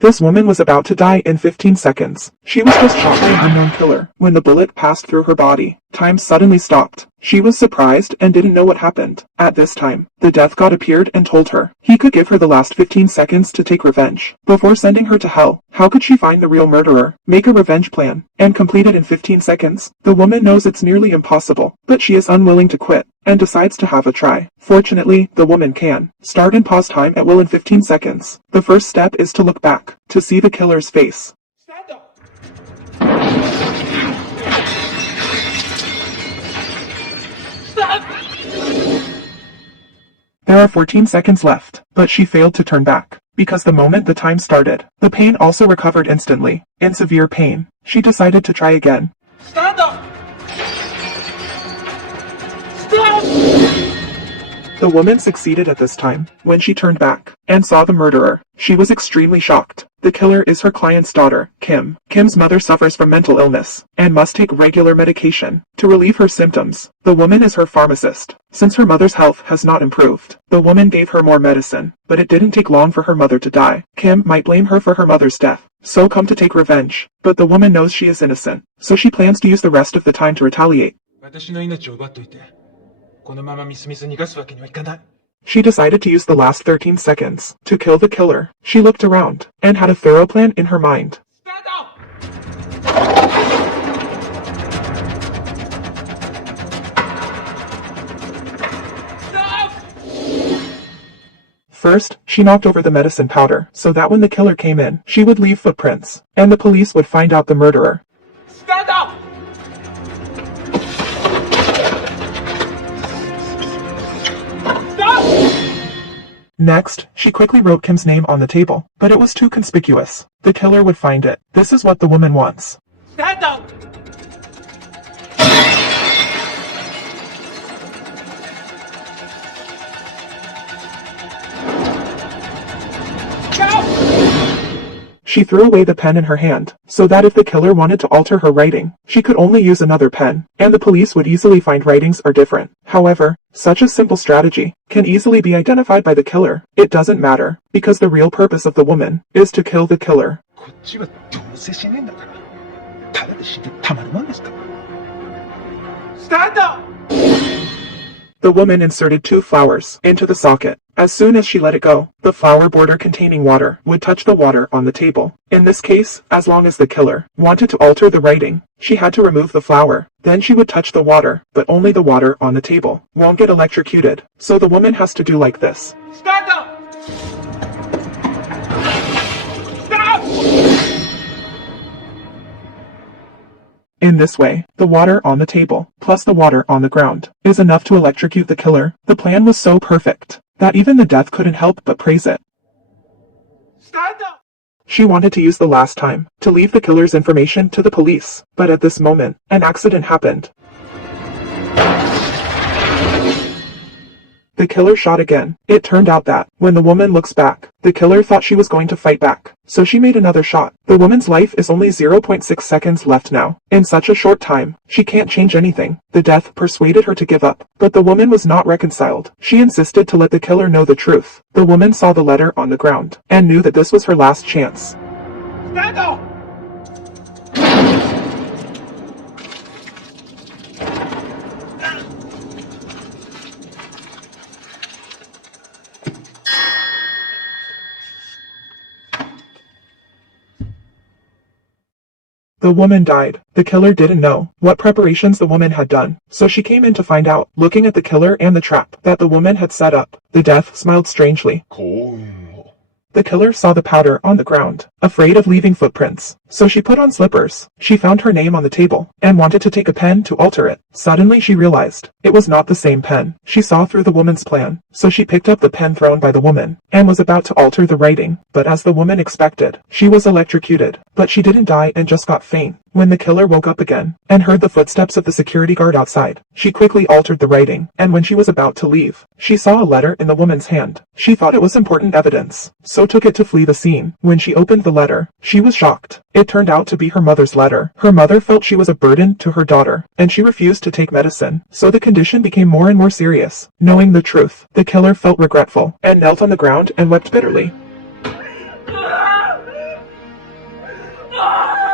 This woman was about to die in 15 seconds. She was just shot by an unknown killer when the bullet passed through her body. Time suddenly stopped. She was surprised and didn't know what happened. At this time, the death god appeared and told her he could give her the last 15 seconds to take revenge before sending her to hell. How could she find the real murderer, make a revenge plan, and complete it in 15 seconds? The woman knows it's nearly impossible, but she is unwilling to quit and decides to have a try. Fortunately, the woman can start and pause time at will in 15 seconds. The first step is to look back to see the killer's face. Stand up. There are 14 seconds left, but she failed to turn back, because the moment the time started, the pain also recovered instantly. In severe pain, she decided to try again. Stand up. Stop. The woman succeeded at this time. When she turned back and saw the murderer, she was extremely shocked. The killer is her client's daughter, Kim. Kim's mother suffers from mental illness and must take regular medication to relieve her symptoms. The woman is her pharmacist. Since her mother's health has not improved, the woman gave her more medicine, but it didn't take long for her mother to die. Kim might blame her for her mother's death, so come to take revenge. But the woman knows she is innocent, so she plans to use the rest of the time to retaliate. 私の命を奪っといて、このままみすみす逃がすわけにはいかない。 She decided to use the last 13 seconds to kill the killer. She looked around and had a thorough plan in her mind. Stand up. Stop. First, she knocked over the medicine powder so that when the killer came in, she would leave footprints, and the police would find out the murderer. Stand up. Next, she quickly wrote Kim's name on the table, but it was too conspicuous. The killer would find it. This is what the woman wants. Stand up. She threw away the pen in her hand, so that if the killer wanted to alter her writing, she could only use another pen, and the police would easily find writings are different. However, such a simple strategy can easily be identified by the killer. It doesn't matter, because the real purpose of the woman is to kill the killer. こっちはどうせ死ねえんだから、ただで死んでたまるもんですか。Stand up. The woman inserted 2 flowers into the socket. As soon as she let it go, the flower border containing water would touch the water on the table. In this case, as long as the killer wanted to alter the writing, she had to remove the flower. Then she would touch the water, but only the water on the table won't get electrocuted. So the woman has to do like this. Stand up. Stop. In this way, the water on the table, plus the water on the ground, is enough to electrocute the killer. The plan was so perfect that even the death couldn't help but praise it. Stand up. She wanted to use the last time to leave the killer's information to the police, but at this moment, an accident happened. The killer shot again. It turned out that, when the woman looks back, the killer thought she was going to fight back, so she made another shot. The woman's life is only 0.6 seconds left now. In such a short time, she can't change anything. The death persuaded her to give up, but the woman was not reconciled. She insisted to let the killer know the truth. The woman saw the letter on the ground, and knew that this was her last chance. Stand up. The woman died. The killer didn't know what preparations the woman had done, so she came in to find out, looking at the killer and the trap that the woman had set up. The death smiled strangely. The killer saw the powder on the ground, afraid of leaving footprints, so she put on slippers. She found her name on the table, and wanted to take a pen to alter it. Suddenly she realized it was not the same pen. She saw through the woman's plan, so she picked up the pen thrown by the woman, and was about to alter the writing. But as the woman expected, she was electrocuted. But she didn't die and just got faint. When the killer woke up again, and heard the footsteps of the security guard outside, she quickly altered the writing, and when she was about to leave, she saw a letter in the woman's hand. She thought it was important evidence, so took it to flee the scene. When she opened the letter, she was shocked. It turned out to be her mother's letter. Her mother felt she was a burden to her daughter, and she refused to take medicine, so the condition became more and more serious. Knowing the truth, the killer felt regretful, and knelt on the ground and wept bitterly. Ah!